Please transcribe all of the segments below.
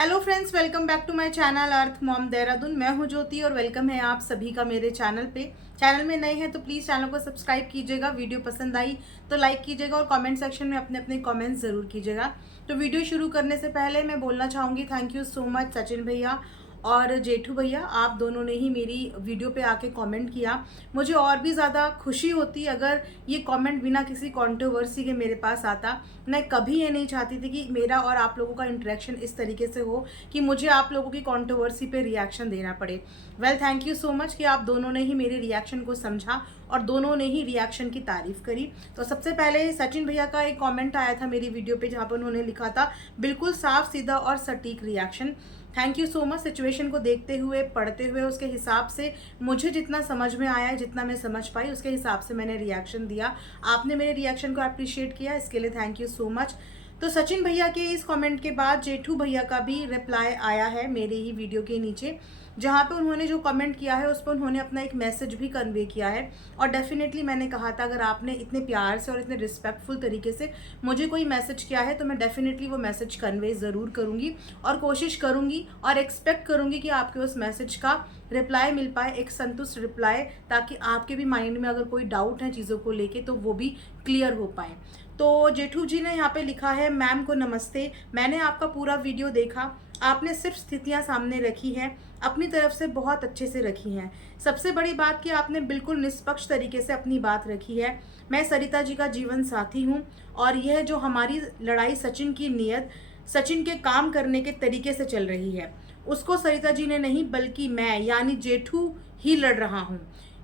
Hello friends, welcome back to my channel earth mom Dehradun. मैं हूं ज्योति और वेलकम है आप सभी का मेरे चैनल पे। चैनल में नए हैं तो प्लीज़ चैनल को सब्सक्राइब कीजिएगा। वीडियो पसंद आई तो लाइक कीजिएगा और कमेंट सेक्शन में अपने अपने कमेंट्स ज़रूर कीजिएगा। तो वीडियो शुरू करने से पहले मैं बोलना चाहूँगी thank you so much Sachin भैया और जेठू भैया, आप दोनों ने ही मेरी वीडियो पे आके कमेंट किया। मुझे और भी ज़्यादा खुशी होती अगर ये कमेंट बिना किसी कंट्रोवर्सी के मेरे पास आता। मैं कभी ये नहीं चाहती थी कि मेरा और आप लोगों का इंटरेक्शन इस तरीके से हो कि मुझे आप लोगों की कंट्रोवर्सी पे रिएक्शन देना पड़े। Well, thank you so much कि आप दोनों ने ही मेरे रिएक्शन को समझा और दोनों ने ही रिएक्शन की तारीफ करी। तो सबसे पहले सचिन भैया का एक कमेंट आया था मेरी वीडियो पे जहाँ पर उन्होंने लिखा था बिल्कुल साफ सीधा और सटीक reaction. Thank you so much. Situation को देखते हुए, पढ़ते हुए, उसके हिसाब से मुझे जितना समझ में आया है, जितना मैं समझ पाई, उसके हिसाब से मैंने रिएक्शन दिया। आपने मेरे रिएक्शन को अप्रिशिएट किया, इसके लिए थैंक यू सो मच। तो सचिन भैया के इस कमेंट के बाद जेठू भैया का भी रिप्लाई आया है मेरे ही वीडियो के नीचे, जहाँ पे उन्होंने जो कमेंट किया है उस पर उन्होंने अपना एक मैसेज भी कन्वे किया है। और डेफिनेटली मैंने कहा था अगर आपने इतने प्यार से और इतने रिस्पेक्टफुल तरीके से मुझे कोई मैसेज किया है तो मैं डेफिनेटली वो मैसेज कन्वे ज़रूर करूँगी और कोशिश करूँगी और एक्सपेक्ट करूँगी कि आपके उस मैसेज का रिप्लाई मिल पाए, एक संतुष्ट रिप्लाई, ताकि आपके भी माइंड में अगर कोई डाउट है चीज़ों को लेके तो वो भी क्लियर हो पाए। तो जेठू जी ने यहाँ पे लिखा है, मैम को नमस्ते, मैंने आपका पूरा वीडियो देखा। आपने सिर्फ स्थितियाँ सामने रखी हैं, अपनी तरफ से बहुत अच्छे से रखी हैं। सबसे बड़ी बात कि आपने बिल्कुल निष्पक्ष तरीके से अपनी बात रखी है। मैं सरिता जी का जीवन साथी हूँ और यह जो हमारी लड़ाई सचिन की नीयत, सचिन के काम करने के तरीके से चल रही है, उसको सरिता जी ने नहीं बल्कि मैं यानी जेठू ही लड़ रहा हूँ।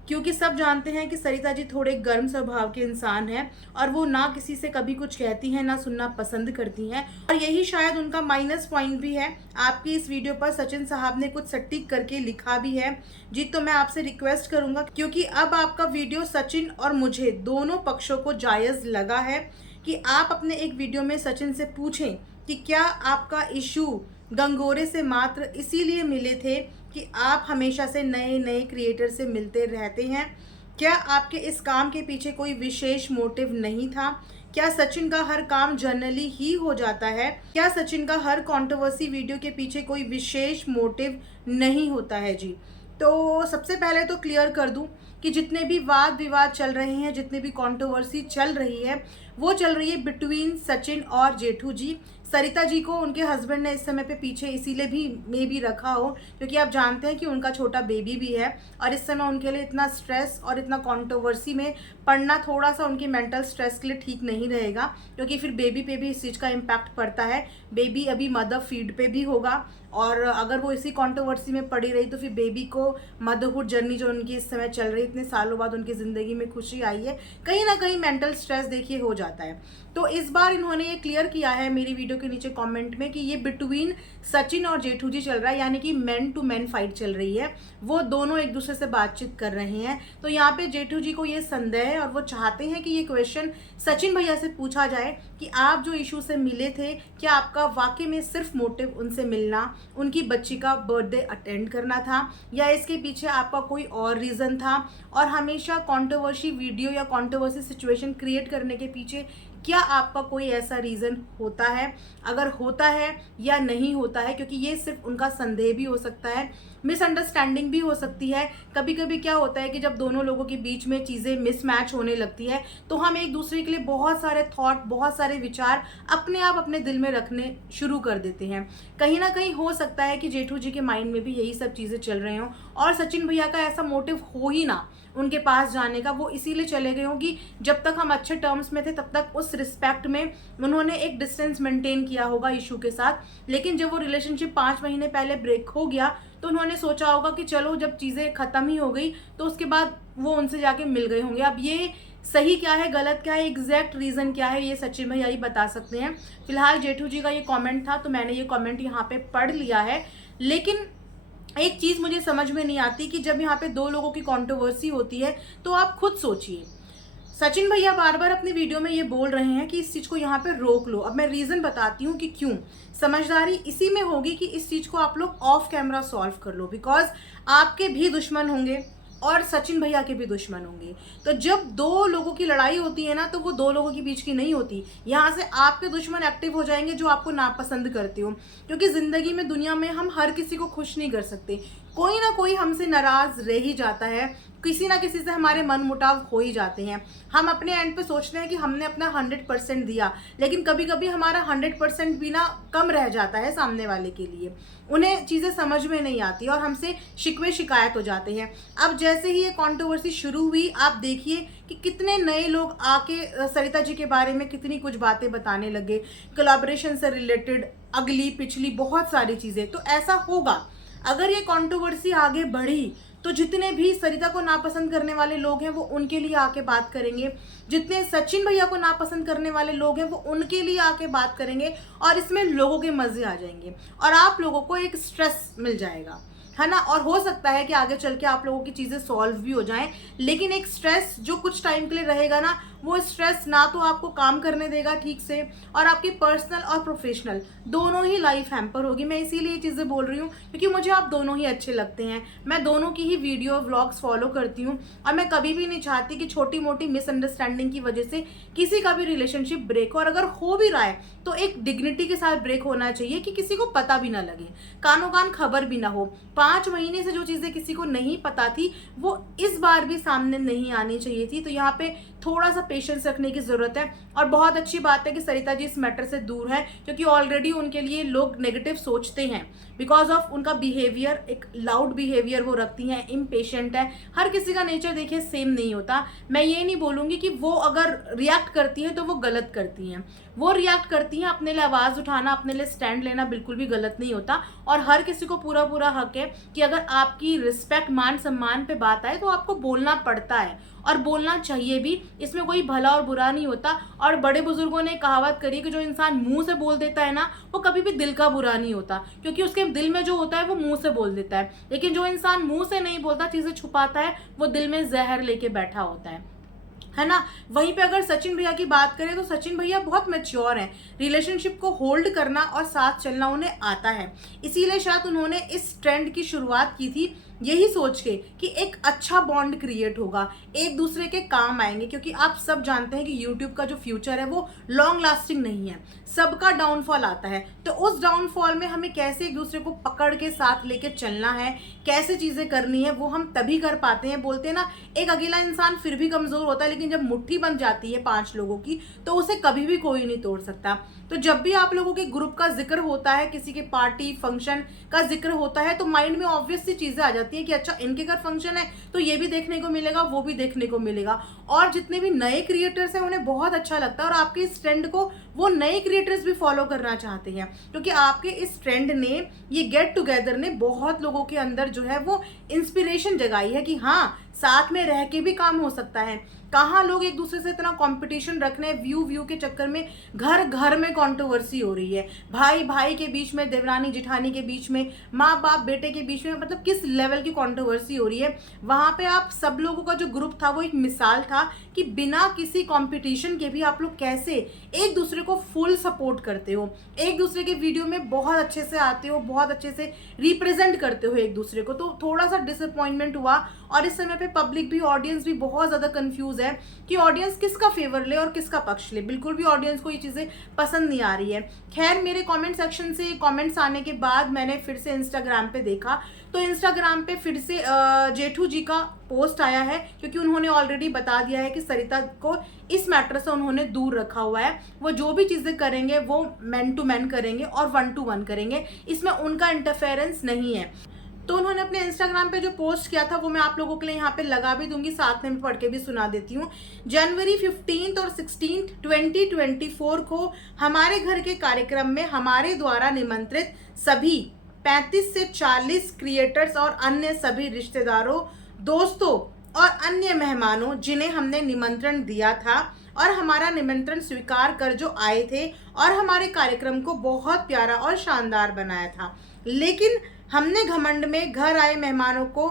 क्योंकि सब जानते हैं कि सरिता जी थोड़े गर्म स्वभाव के इंसान हैं और वो ना किसी से कभी कुछ कहती हैं, ना सुनना पसंद करती हैं, और यही शायद उनका माइनस पॉइंट भी है। आपकी इस वीडियो पर सचिन साहब ने कुछ सटीक करके लिखा भी है जी। तो मैं आपसे रिक्वेस्ट करूंगा, क्योंकि अब आपका वीडियो सचिन और मुझे दोनों पक्षों को जायज़ लगा है, कि आप अपने एक वीडियो में सचिन से पूछें कि क्या आपका इशू गंगोरे से मात्र इसीलिए मिले थे कि आप हमेशा से नए नए क्रिएटर से मिलते रहते हैं? क्या आपके इस काम के पीछे कोई विशेष मोटिव नहीं था? क्या सचिन का हर काम जनरली ही हो जाता है? क्या सचिन का हर कंट्रोवर्सी वीडियो के पीछे कोई विशेष मोटिव नहीं होता है जी? तो सबसे पहले तो क्लियर कर दूं कि जितने भी वाद विवाद चल रहे हैं, जितने भी कंट्रोवर्सी चल रही है, वो चल रही है बिटवीन सचिन और जेठू जी। सरिता जी को उनके हस्बैंड ने इस समय पे पीछे इसीलिए भी मे भी रखा हो क्योंकि आप जानते हैं कि उनका छोटा बेबी भी है और इस समय उनके लिए इतना स्ट्रेस और इतना कंट्रोवर्सी में पढ़ना थोड़ा सा उनकी मेंटल स्ट्रेस के लिए ठीक नहीं रहेगा, क्योंकि फिर बेबी पे भी इस चीज़ का इम्पैक्ट पड़ता है। बेबी अभी मदर फीड पे भी होगा और अगर वो इसी कंट्रोवर्सी में पड़ी रही तो फिर बेबी को मदरहुड जर्नी जो उनकी इस समय चल रही है, इतने सालों बाद उनकी ज़िंदगी में खुशी आई है, कहीं ना कहीं मेंटल स्ट्रेस देखिए हो जाता है। तो इस बार इन्होंने ये क्लियर किया है मेरी वीडियो के नीचे कमेंट में कि ये बिटवीन सचिन और जेठू जी चल रहा है, यानी कि मैन टू मैन फाइट चल रही है। वो दोनों एक दूसरे से बातचीत कर रहे हैं। तो यहाँ पे जेठू जी को ये संदेह है और वो चाहते हैं कि ये क्वेश्चन सचिन भैया से पूछा जाए कि आप जो इशू से मिले थे, क्या आपका वाकई में सिर्फ मोटिव उनसे मिलना, उनकी बच्ची का बर्थडे अटेंड करना था, या इसके पीछे आपका कोई और रीज़न था? और हमेशा कंट्रोवर्सी वीडियो या कंट्रोवर्सी सिचुएशन क्रिएट करने के पीछे क्या आपका कोई ऐसा रीज़न होता है? अगर होता है या नहीं होता है, क्योंकि ये सिर्फ उनका संदेह भी हो सकता है, मिसअंडरस्टैंडिंग भी हो सकती है। कभी कभी क्या होता है कि जब दोनों लोगों के बीच में चीज़ें मिसमैच होने लगती है तो हम एक दूसरे के लिए बहुत सारे थॉट, बहुत सारे विचार अपने आप अपने दिल में रखने शुरू कर देते हैं। कहीं ना कहीं हो सकता है कि जेठू जी के माइंड में भी यही सब चीज़ें चल रही हों और सचिन भैया का ऐसा मोटिव हो ही ना उनके पास जाने का। वो इसीलिए चले गए हों कि जब तक हम अच्छे टर्म्स में थे तब तक उस रिस्पेक्ट में उन्होंने एक डिस्टेंस मेंटेन किया होगा इशू के साथ, लेकिन जब वो रिलेशनशिप 5 महीने पहले ब्रेक हो गया तो उन्होंने सोचा होगा कि चलो जब चीज़ें ख़त्म ही हो गई तो उसके बाद वो उनसे जाके मिल गए होंगे। अब ये सही क्या है, गलत क्या है, एग्जैक्ट रीज़न क्या है, ये सचिन भैया ही बता सकते हैं। फिलहाल जेठू जी का ये कमेंट था तो मैंने ये कमेंट यहाँ पे पढ़ लिया है। लेकिन एक चीज़ मुझे समझ में नहीं आती कि जब यहाँ पे दो लोगों की कंट्रोवर्सी होती है तो आप खुद सोचिए, सचिन भैया बार बार अपनी वीडियो में ये बोल रहे हैं कि इस चीज़ को यहाँ पे रोक लो। अब मैं रीज़न बताती हूँ कि क्यों। समझदारी इसी में होगी कि इस चीज़ को आप लोग ऑफ कैमरा सॉल्व कर लो, बिकॉज आपके भी दुश्मन होंगे, और सचिन भैया के भी दुश्मन होंगे। तो जब दो लोगों की लड़ाई होती है ना, तो वो दो लोगों के बीच की नहीं होती। यहाँ से आपके दुश्मन एक्टिव हो जाएंगे जो आपको नापसंद करते हो, क्योंकि जिंदगी में, दुनिया में हम हर किसी को खुश नहीं कर सकते। कोई ना कोई हमसे नाराज रह ही जाता है, किसी ना किसी से हमारे मन मुटाव हो ही जाते हैं। हम अपने एंड पे सोचते हैं कि हमने अपना 100% दिया, लेकिन कभी कभी हमारा 100% भी ना कम रह जाता है सामने वाले के लिए। उन्हें चीज़ें समझ में नहीं आती और हमसे शिकवे शिकायत हो जाते हैं। अब जैसे ही ये कंट्रोवर्सी शुरू हुई, आप देखिए कि कितने नए लोग आके सरिता जी के बारे में कितनी कुछ बातें बताने लगे, कोलैबोरेशन से रिलेटेड, अगली पिछली बहुत सारी चीज़ें। तो ऐसा होगा, अगर ये कंट्रोवर्सी आगे बढ़ी तो जितने भी सरिता को नापसंद करने वाले लोग हैं वो उनके लिए आके बात करेंगे, जितने सचिन भैया को नापसंद करने वाले लोग हैं वो उनके लिए आके बात करेंगे, और इसमें लोगों के मजे आ जाएंगे और आप लोगों को एक स्ट्रेस मिल जाएगा, है ना। और हो सकता है कि आगे चल के आप लोगों की चीज़ें सॉल्व भी हो जाएं, लेकिन एक स्ट्रेस जो कुछ टाइम के लिए रहेगा ना, वो स्ट्रेस ना तो आपको काम करने देगा ठीक से, और आपकी पर्सनल और प्रोफेशनल दोनों ही लाइफ हैम्पर होगी। मैं इसीलिए ये चीज़ें बोल रही हूँ क्योंकि मुझे आप दोनों ही अच्छे लगते हैं। मैं दोनों की ही वीडियो व्लॉग्स फॉलो करती हूँ, और मैं कभी भी नहीं चाहती कि छोटी मोटी मिसअंडरस्टैंडिंग की वजह से किसी का भी रिलेशनशिप ब्रेक हो, और अगर हो भी रहा है तो एक डिग्निटी के साथ ब्रेक होना चाहिए कि किसी को पता भी ना लगे, कानों कान खबर भी ना हो। 5 महीने से जो चीज़ें किसी को नहीं पता थी वो इस बार भी सामने नहीं आनी चाहिए थी। तो यहाँ पे थोड़ा सा पेशेंस रखने की ज़रूरत है। और बहुत अच्छी बात है कि सरिता जी इस मैटर से दूर है, क्योंकि ऑलरेडी उनके लिए लोग नेगेटिव सोचते हैं बिकॉज ऑफ उनका बिहेवियर, एक लाउड बिहेवियर वो रखती हैं, इम्पेशेंट है। हर किसी का नेचर देखिए सेम नहीं होता। मैं ये नहीं बोलूँगी कि वो अगर रिएक्ट करती है तो वो गलत करती हैं, वो रिएक्ट करती हैं। अपने लिए आवाज़ उठाना, अपने लिए स्टैंड लेना बिल्कुल भी गलत नहीं होता, और हर किसी को पूरा पूरा हक है कि अगर आपकी रिस्पेक्ट, मान सम्मान पे बात आए तो आपको बोलना पड़ता है और बोलना चाहिए भी। इसमें कोई भला और बुरा नहीं होता। और बड़े बुजुर्गों ने कहावत करी कि जो इंसान मुंह से बोल देता है ना, वो कभी भी दिल का बुरा नहीं होता, क्योंकि उसके दिल में जो होता है वो मुंह से बोल देता है। लेकिन जो इंसान मुंह से नहीं बोलता, चीजें छुपाता है, वो दिल में जहर लेके बैठा होता है ना। वहीं पे अगर सचिन भैया की बात करें तो सचिन भैया बहुत मैच्योर हैं, रिलेशनशिप को होल्ड करना और साथ चलना उन्हें आता है। इसीलिए शायद उन्होंने इस ट्रेंड की शुरुआत की थी, यही सोच के कि एक अच्छा बॉन्ड क्रिएट होगा, एक दूसरे के काम आएंगे। क्योंकि आप सब जानते हैं कि यूट्यूब का जो फ्यूचर है वो लॉन्ग लास्टिंग नहीं है, सबका डाउनफॉल आता है। तो उस डाउनफॉल में हमें कैसे एक दूसरे को पकड़ के साथ लेके चलना है, कैसे चीज़ें करनी है, वो हम तभी कर पाते हैं। बोलते हैं ना, एक अकेला इंसान फिर भी कमज़ोर होता है, लेकिन जब मुट्ठी बन जाती है 5 लोगों की तो उसे कभी भी कोई नहीं तोड़ सकता। तो जब भी आप लोगों के ग्रुप का जिक्र होता है, किसी के पार्टी फंक्शन का जिक्र होता है, तो माइंड में ऑब्वियस सी चीज़ें आ जाती हैं कि अच्छा इनके घर फंक्शन है तो ये भी देखने को मिलेगा, वो भी देखने को मिलेगा। और जितने भी नए क्रिएटर्स हैं उन्हें बहुत अच्छा लगता है, और आपके इस ट्रेंड को वो नए क्रिएटर्स भी फॉलो करना चाहते हैं, क्योंकि आपके इस ट्रेंड ने, ये गेट टुगेदर ने बहुत लोगों के अंदर जो है वो इंस्पिरेशन जगाई है कि हाँ, साथ में रह के भी काम हो सकता है। कहाँ लोग एक दूसरे से इतना कंपटीशन रख रहे हैं, व्यू के चक्कर में घर घर में कंट्रोवर्सी हो रही है, भाई भाई के बीच में, देवरानी जिठानी के बीच में, माँ बाप बेटे के बीच में, मतलब किस लेवल की कंट्रोवर्सी हो रही है। वहाँ पे आप सब लोगों का जो ग्रुप था वो एक मिसाल था कि बिना किसी कंपटीशन के भी आप लोग कैसे एक दूसरे को फुल सपोर्ट करते हो, एक दूसरे के वीडियो में बहुत अच्छे से आते हो, बहुत अच्छे से रिप्रेजेंट करते हो एक दूसरे को। तो थोड़ा सा डिसअपॉइंटमेंट हुआ, और इस समय पे पब्लिक भी, ऑडियंस भी बहुत ज़्यादा कंफ्यूज है कि ऑडियंस किसका फेवर ले और किसका पक्ष ले। बिल्कुल भी ऑडियंस को ये चीज़ें पसंद नहीं आ रही है। खैर, मेरे कमेंट सेक्शन से कमेंट्स आने के बाद मैंने फिर से इंस्टाग्राम पे देखा, तो इंस्टाग्राम पे फिर से जेठू जी का पोस्ट आया है, क्योंकि उन्होंने ऑलरेडी बता दिया है कि सरिता को इस मैटर से उन्होंने दूर रखा हुआ है। वो जो भी चीज़ें करेंगे वो मैन टू मैन करेंगे और 1 to 1 करेंगे, इसमें उनका इंटरफेरेंस नहीं है। तो उन्होंने अपने इंस्टाग्राम पे जो पोस्ट किया था वो मैं आप लोगों के लिए यहाँ पे लगा भी दूंगी, साथ में पढ़ के भी सुना देती हूँ। जनवरी 15 और 16 2024 को हमारे घर के कार्यक्रम में हमारे द्वारा निमंत्रित सभी 35 से 40 क्रिएटर्स और अन्य सभी रिश्तेदारों, दोस्तों और अन्य मेहमानों जिन्हें हमने निमंत्रण दिया था और हमारा निमंत्रण स्वीकार कर जो आए थे और हमारे कार्यक्रम को बहुत प्यारा और शानदार बनाया था, लेकिन हमने घमंड में घर आए मेहमानों को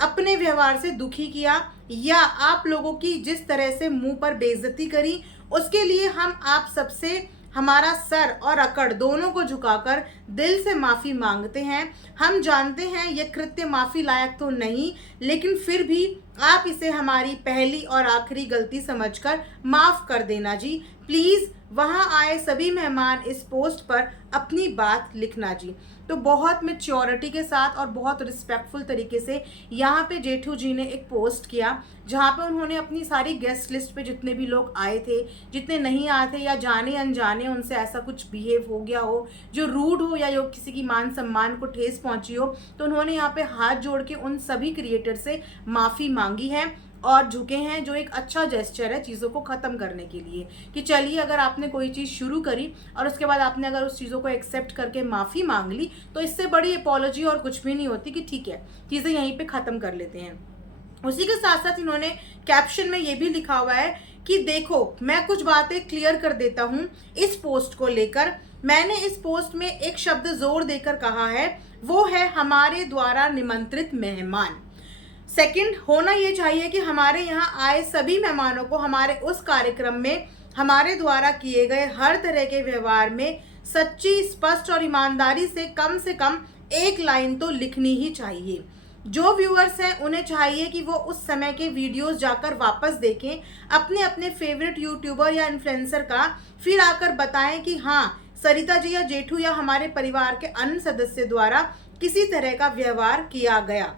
अपने व्यवहार से दुखी किया या आप लोगों की जिस तरह से मुंह पर बेइज्जती करी, उसके लिए हम आप सबसे हमारा सर और अकड़ दोनों को झुकाकर दिल से माफ़ी मांगते हैं। हम जानते हैं ये कृत्य माफ़ी लायक तो नहीं, लेकिन फिर भी आप इसे हमारी पहली और आखिरी गलती समझकर माफ़ कर देना जी। प्लीज़ वहाँ आए सभी मेहमान इस पोस्ट पर अपनी बात लिखना जी। तो बहुत मैच्योरिटी के साथ और बहुत रिस्पेक्टफुल तरीके से यहाँ पे जेठू जी ने एक पोस्ट किया, जहाँ पे उन्होंने अपनी सारी गेस्ट लिस्ट पे जितने भी लोग आए थे, जितने नहीं आए थे, या जाने अनजाने उनसे ऐसा कुछ बिहेव हो गया हो जो रूड हो या जो किसी की मान सम्मान को ठेस पहुंची हो, तो उन्होंने यहाँ पे हाथ जोड़ के उन सभी क्रिएटर से माफ़ी मांगी है और झुके हैं, जो एक अच्छा जेस्चर है चीज़ों को ख़त्म करने के लिए। कि चलिए, अगर आपने कोई चीज़ शुरू करी और उसके बाद आपने अगर उस चीज़ों को एक्सेप्ट करके माफ़ी मांग ली, तो इससे बड़ी अपॉलॉजी और कुछ भी नहीं होती कि ठीक है, चीज़ें यहीं पे ख़त्म कर लेते हैं। उसी के साथ साथ इन्होंने कैप्शन में ये भी लिखा हुआ है कि देखो, मैं कुछ बातें क्लियर कर देता हूँ इस पोस्ट को लेकर। मैंने इस पोस्ट में एक शब्द जोर देकर कहा है, वो है हमारे द्वारा निमंत्रित मेहमान। सेकंड, होना ये चाहिए कि हमारे यहाँ आए सभी मेहमानों को हमारे उस कार्यक्रम में हमारे द्वारा किए गए हर तरह के व्यवहार में सच्ची, स्पष्ट और ईमानदारी से कम एक लाइन तो लिखनी ही चाहिए। जो व्यूअर्स हैं उन्हें चाहिए कि वो उस समय के वीडियोस जाकर वापस देखें अपने अपने फेवरेट यूट्यूबर या इन्फ्लुएंसर का, फिर आकर बताएं कि हाँ, सरिता जी या जेठू या हमारे परिवार के अन्य सदस्य द्वारा किसी तरह का व्यवहार किया गया।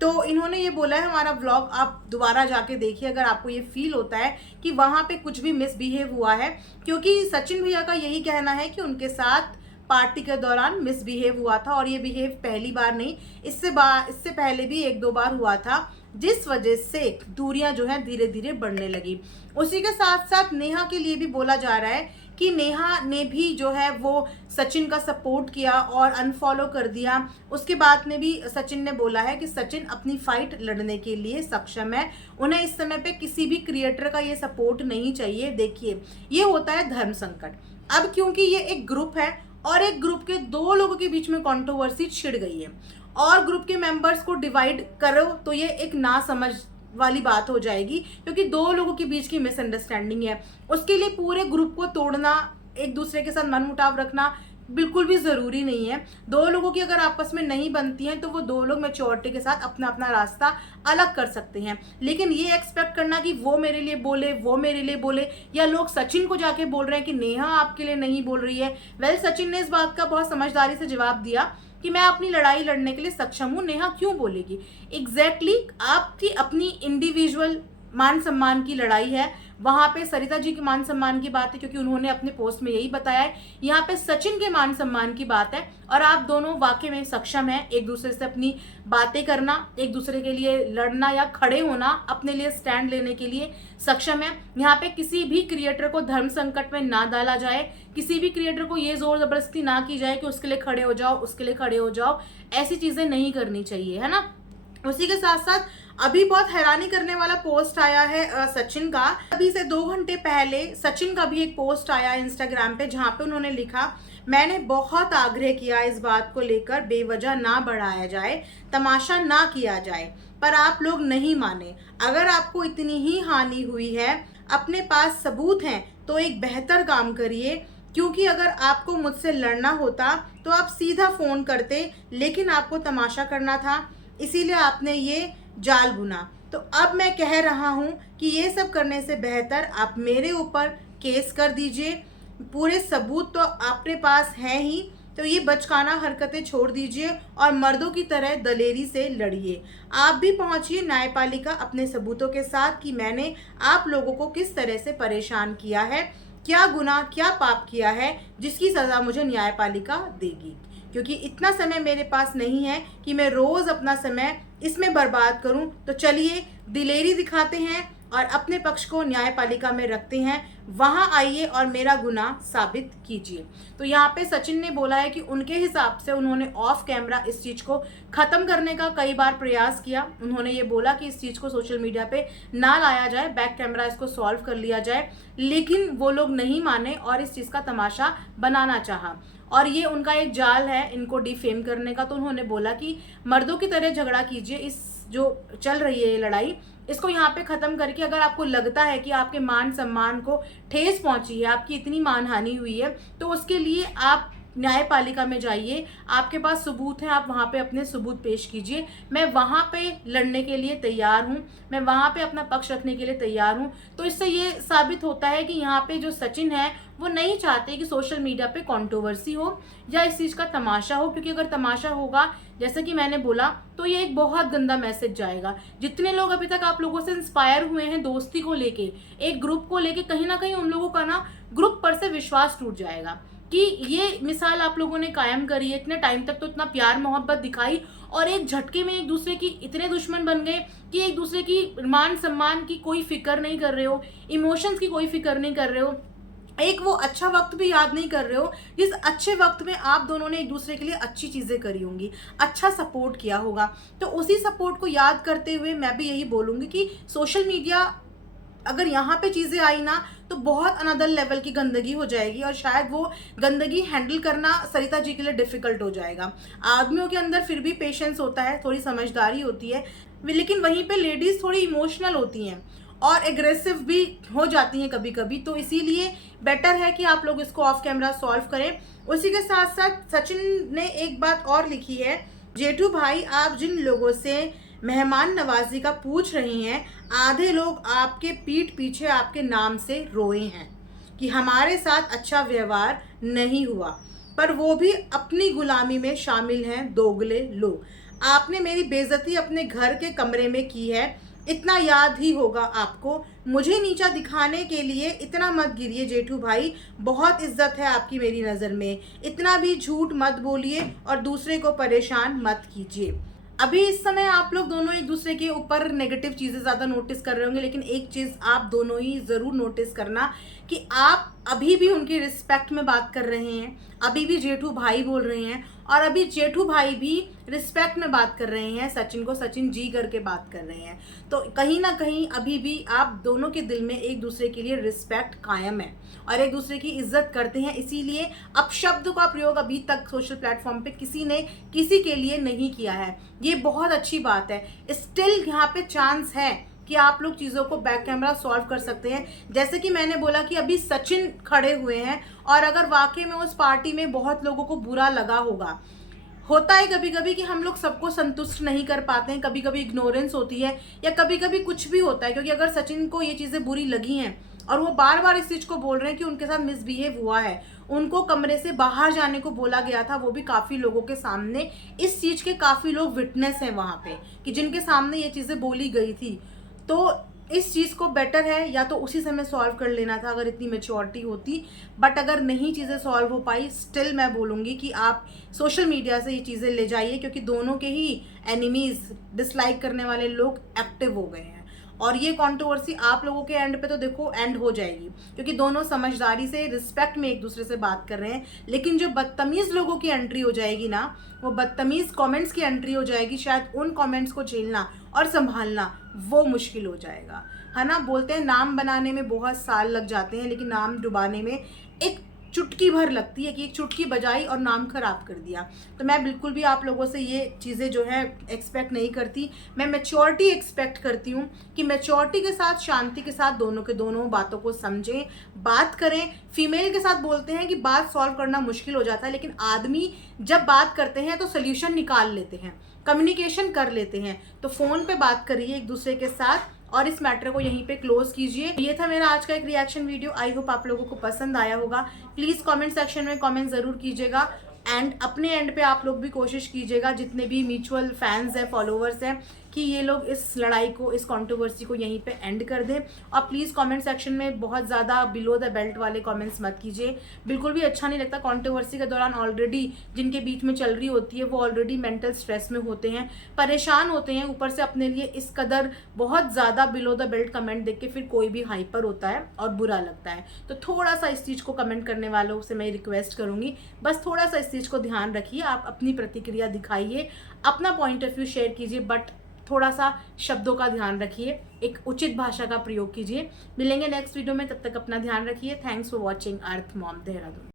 तो इन्होंने ये बोला है, हमारा व्लॉग आप दोबारा जाके देखिए अगर आपको ये फील होता है कि वहाँ पे कुछ भी मिसबिहेव हुआ है, क्योंकि सचिन भैया का यही कहना है कि उनके साथ पार्टी के दौरान मिसबिहेव हुआ था और ये बिहेव पहली बार नहीं, इससे पहले भी एक दो बार हुआ था, जिस वजह से दूरियां जो है धीरे धीरे बढ़ने लगी। उसी के साथ साथ नेहा के लिए भी बोला जा रहा है कि नेहा ने भी जो है वो सचिन का सपोर्ट किया और अनफॉलो कर दिया। उसके बाद में भी सचिन ने बोला है कि सचिन अपनी फाइट लड़ने के लिए सक्षम है, उन्हें इस समय पे किसी भी क्रिएटर का ये सपोर्ट नहीं चाहिए। देखिए, ये होता है धर्म संकट। अब क्योंकि ये एक ग्रुप है और एक ग्रुप के दो लोगों के बीच में कंट्रोवर्सी छिड़ गई है और ग्रुप के मेंबर्स को डिवाइड करो तो ये एक ना समझ वाली बात हो जाएगी, क्योंकि दो लोगों के बीच की मिसअंडरस्टैंडिंग है। उसके लिए पूरे ग्रुप को तोड़ना, एक दूसरे के साथ मनमुटाव रखना बिल्कुल भी ज़रूरी नहीं है। दो लोगों की अगर आपस में नहीं बनती हैं तो वो दो लोग मैच्योरिटी के साथ अपना अपना रास्ता अलग कर सकते हैं। लेकिन ये एक्सपेक्ट करना कि वो मेरे लिए बोले, वो मेरे लिए बोले, या लोग सचिन को जाके बोल रहे हैं कि नेहा आपके लिए नहीं बोल रही है। वेल, सचिन ने इस बात का बहुत समझदारी से जवाब दिया कि मैं अपनी लड़ाई लड़ने के लिए सक्षम हूँ, नेहा क्यों बोलेगी। एग्जैक्टली आपकी अपनी इंडिविजुअल मान सम्मान की लड़ाई है। वहां पे सरिता जी के मान सम्मान की बात है, क्योंकि उन्होंने अपने पोस्ट में यही बताया है। यहाँ पे सचिन के मान सम्मान की बात है और आप दोनों वाकई में सक्षम हैं एक दूसरे से अपनी बातें करना, एक दूसरे के लिए लड़ना या खड़े होना, अपने लिए स्टैंड लेने के लिए सक्षम है। यहाँ पे किसी भी क्रिएटर को धर्म संकट में ना डाला जाए, किसी भी क्रिएटर को ये जोर जबरदस्ती ना की जाए कि उसके लिए खड़े हो जाओ, उसके लिए खड़े हो जाओ। ऐसी चीजें नहीं करनी चाहिए, है ना। उसी के साथ साथ अभी बहुत हैरानी करने वाला पोस्ट आया है सचिन का। अभी से 2 घंटे पहले सचिन का भी एक पोस्ट आया इंस्टाग्राम पे, जहाँ पे उन्होंने लिखा, मैंने बहुत आग्रह किया इस बात को लेकर बेवजह ना बढ़ाया जाए, तमाशा ना किया जाए, पर आप लोग नहीं माने। अगर आपको इतनी ही हानि हुई है, अपने पास सबूत हैं, तो एक बेहतर काम करिए, क्योंकि अगर आपको मुझसे लड़ना होता तो आप सीधा फोन करते, लेकिन आपको तमाशा करना था, इसीलिए आपने ये जाल बुना। तो अब मैं कह रहा हूँ कि ये सब करने से बेहतर आप मेरे ऊपर केस कर दीजिए, पूरे सबूत तो आपके पास हैं ही, तो ये बचकाना हरकतें छोड़ दीजिए और मर्दों की तरह दलेरी से लड़िए। आप भी पहुंचिए न्यायपालिका अपने सबूतों के साथ कि मैंने आप लोगों को किस तरह से परेशान किया है, क्या गुनाह, क्या पाप किया है, जिसकी सज़ा मुझे न्यायपालिका देगी। क्योंकि इतना समय मेरे पास नहीं है कि मैं रोज़ अपना समय इसमें बर्बाद करूं। तो चलिए, दिलेरी दिखाते हैं और अपने पक्ष को न्यायपालिका में रखते हैं, वहां आइए और मेरा गुनाह साबित कीजिए। तो यहाँ पे सचिन ने बोला है कि उनके हिसाब से उन्होंने ऑफ कैमरा इस चीज़ को ख़त्म करने का कई बार प्रयास किया। उन्होंने ये बोला कि इस चीज़ को सोशल मीडिया पे ना लाया जाए, बैक कैमरा इसको सॉल्व कर लिया जाए, लेकिन वो लोग नहीं माने और इस चीज़ का तमाशा बनाना चाहा। और ये उनका एक जाल है इनको डिफेम करने का। तो उन्होंने बोला कि मर्दों की तरह झगड़ा कीजिए, इस जो चल रही है ये लड़ाई इसको यहाँ पे खत्म करके अगर आपको लगता है कि आपके मान सम्मान को ठेस पहुंची है, आपकी इतनी मानहानि हुई है, तो उसके लिए आप न्यायपालिका में जाइए, आपके पास सबूत हैं, आप वहाँ पे अपने सबूत पेश कीजिए। मैं वहाँ पे लड़ने के लिए तैयार हूँ, मैं वहाँ पे अपना पक्ष रखने के लिए तैयार हूँ। तो इससे ये साबित होता है कि यहाँ पे जो सचिन है वो नहीं चाहते कि सोशल मीडिया पे कंट्रोवर्सी हो या इस चीज़ का तमाशा हो, क्योंकि अगर तमाशा होगा जैसे कि मैंने बोला तो ये एक बहुत गंदा मैसेज जाएगा। जितने लोग अभी तक आप लोगों से इंस्पायर हुए हैं दोस्ती को लेके, एक ग्रुप को लेके, कहीं ना कहीं उन लोगों का ना ग्रुप पर से विश्वास टूट जाएगा कि ये मिसाल आप लोगों ने कायम करी है, इतने टाइम तक तो इतना प्यार मोहब्बत दिखाई और एक झटके में एक दूसरे की इतने दुश्मन बन गए कि एक दूसरे की मान सम्मान की कोई फिक्र नहीं कर रहे हो, इमोशंस की कोई फिक्र नहीं कर रहे हो, एक वो अच्छा वक्त भी याद नहीं कर रहे हो जिस अच्छे वक्त में आप दोनों ने एक दूसरे के लिए अच्छी चीज़ें करी होंगी, अच्छा सपोर्ट किया होगा। तो उसी सपोर्ट को याद करते हुए मैं भी यही बोलूँगी कि सोशल मीडिया अगर यहाँ पे चीज़ें आई ना तो बहुत अनदर लेवल की गंदगी हो जाएगी और शायद वो गंदगी हैंडल करना सरिता जी के लिए डिफ़िकल्ट हो जाएगा। आदमियों के अंदर फिर भी पेशेंस होता है, थोड़ी समझदारी होती है, लेकिन वहीं पे लेडीज़ थोड़ी इमोशनल होती हैं और एग्रेसिव भी हो जाती हैं कभी कभी। तो इसीलिए बेटर है कि आप लोग इसको ऑफ कैमरा सॉल्व करें। उसी के साथ साथ सचिन ने एक बात और लिखी है, जेठू भाई आप जिन लोगों से मेहमान नवाजी का पूछ रही हैं, आधे लोग आपके पीठ पीछे आपके नाम से रोए हैं कि हमारे साथ अच्छा व्यवहार नहीं हुआ, पर वो भी अपनी गुलामी में शामिल हैं दोगले लोग। आपने मेरी बेइज्जती अपने घर के कमरे में की है, इतना याद ही होगा आपको। मुझे नीचा दिखाने के लिए इतना मत गिरिए जेठू भाई, बहुत इज्जत है आपकी मेरी नज़र में। इतना भी झूठ मत बोलिए और दूसरे को परेशान मत कीजिए। अभी इस समय आप लोग दोनों एक दूसरे के ऊपर नेगेटिव चीज़ें ज़्यादा नोटिस कर रहे होंगे, लेकिन एक चीज़ आप दोनों ही ज़रूर नोटिस करना कि आप अभी भी उनकी रिस्पेक्ट में बात कर रहे हैं, अभी भी जेठू भाई बोल रहे हैं और अभी जेठू भाई भी रिस्पेक्ट में बात कर रहे हैं, सचिन को सचिन जी करके बात कर रहे हैं। तो कहीं ना कहीं अभी भी आप दोनों के दिल में एक दूसरे के लिए रिस्पेक्ट कायम है और एक दूसरे की इज्जत करते हैं। इसीलिए अपशब्द का प्रयोग अभी तक सोशल प्लेटफॉर्म पे किसी ने किसी के लिए नहीं किया है, ये बहुत अच्छी बात है। स्टिल यहाँ पे चांस है कि आप लोग चीज़ों को बैक कैमरा सॉल्व कर सकते हैं। जैसे कि मैंने बोला कि अभी सचिन खड़े हुए हैं और अगर वाकई में उस पार्टी में बहुत लोगों को बुरा लगा होगा, होता है कभी कभी कि हम लोग सबको संतुष्ट नहीं कर पाते हैं, कभी कभी इग्नोरेंस होती है या कभी कभी कुछ भी होता है, क्योंकि अगर सचिन को ये चीज़ें बुरी लगी हैं और वो बार बार इस चीज़ को बोल रहे हैं कि उनके साथ मिसबिहेव हुआ है, उनको कमरे से बाहर जाने को बोला गया था, वो भी काफ़ी लोगों के सामने, इस चीज़ के काफ़ी लोग विटनेस हैं वहाँ पे कि जिनके सामने ये चीज़ें बोली गई थी। तो इस चीज़ को बेटर है या तो उसी समय सॉल्व कर लेना था अगर इतनी मेच्योरिटी होती, बट अगर नहीं चीज़ें सॉल्व हो पाई, स्टिल मैं बोलूँगी कि आप सोशल मीडिया से ये चीज़ें ले जाइए, क्योंकि दोनों के ही एनिमीज़, डिसलाइक करने वाले लोग एक्टिव हो गए हैं और ये कंट्रोवर्सी आप लोगों के एंड पे तो देखो एंड हो जाएगी, क्योंकि दोनों समझदारी से रिस्पेक्ट में एक दूसरे से बात कर रहे हैं। लेकिन जो बदतमीज़ लोगों की एंट्री हो जाएगी ना, वो बदतमीज़ कमेंट्स की एंट्री हो जाएगी, शायद उन कमेंट्स को झेलना और संभालना वो मुश्किल हो जाएगा, है ना। बोलते हैं नाम बनाने में बहुत साल लग जाते हैं, लेकिन नाम डुबाने में एक चुटकी भर लगती है कि एक चुटकी बजाई और नाम खराब कर दिया। तो मैं बिल्कुल भी आप लोगों से ये चीज़ें जो है एक्सपेक्ट नहीं करती, मैं मैच्योरिटी एक्सपेक्ट करती हूँ कि मैच्योरिटी के साथ, शांति के साथ दोनों के दोनों बातों को समझें, बात करें। फीमेल के साथ बोलते हैं कि बात सॉल्व करना मुश्किल हो जाता है, लेकिन आदमी जब बात करते हैं तो सोल्यूशन निकाल लेते हैं, कम्युनिकेशन कर लेते हैं। तो फ़ोन पे बात करिए एक दूसरे के साथ और इस मैटर को यहीं पे क्लोज कीजिए। ये था मेरा आज का एक रिएक्शन वीडियो, आई होप आप लोगों को पसंद आया होगा। प्लीज़ कमेंट सेक्शन में कमेंट ज़रूर कीजिएगा एंड अपने एंड पे आप लोग भी कोशिश कीजिएगा, जितने भी म्यूचुअल फैंस हैं, फॉलोवर्स हैं, कि ये लोग इस लड़ाई को, इस कंट्रोवर्सी को यहीं पे एंड कर दें। और प्लीज़ कमेंट सेक्शन में बहुत ज़्यादा बिलो द बेल्ट वाले कमेंट्स मत कीजिए, बिल्कुल भी अच्छा नहीं लगता। कंट्रोवर्सी के दौरान ऑलरेडी जिनके बीच में चल रही होती है वो ऑलरेडी मेंटल स्ट्रेस में होते हैं, परेशान होते हैं, ऊपर से अपने लिए इस कदर बहुत ज़्यादा बिलो द बेल्ट कमेंट देख के फिर कोई भी हाइपर होता है और बुरा लगता है। तो थोड़ा सा इस चीज़ को कमेंट करने वालों से मैं रिक्वेस्ट करूँगी, बस थोड़ा सा इस चीज़ को ध्यान रखिए, आप अपनी प्रतिक्रिया दिखाइए, अपना पॉइंट ऑफ व्यू शेयर कीजिए, बट थोड़ा सा शब्दों का ध्यान रखिए, एक उचित भाषा का प्रयोग कीजिए। मिलेंगे नेक्स्ट वीडियो में, तब तक अपना ध्यान रखिए। Thanks for watching earth mom Dehradun.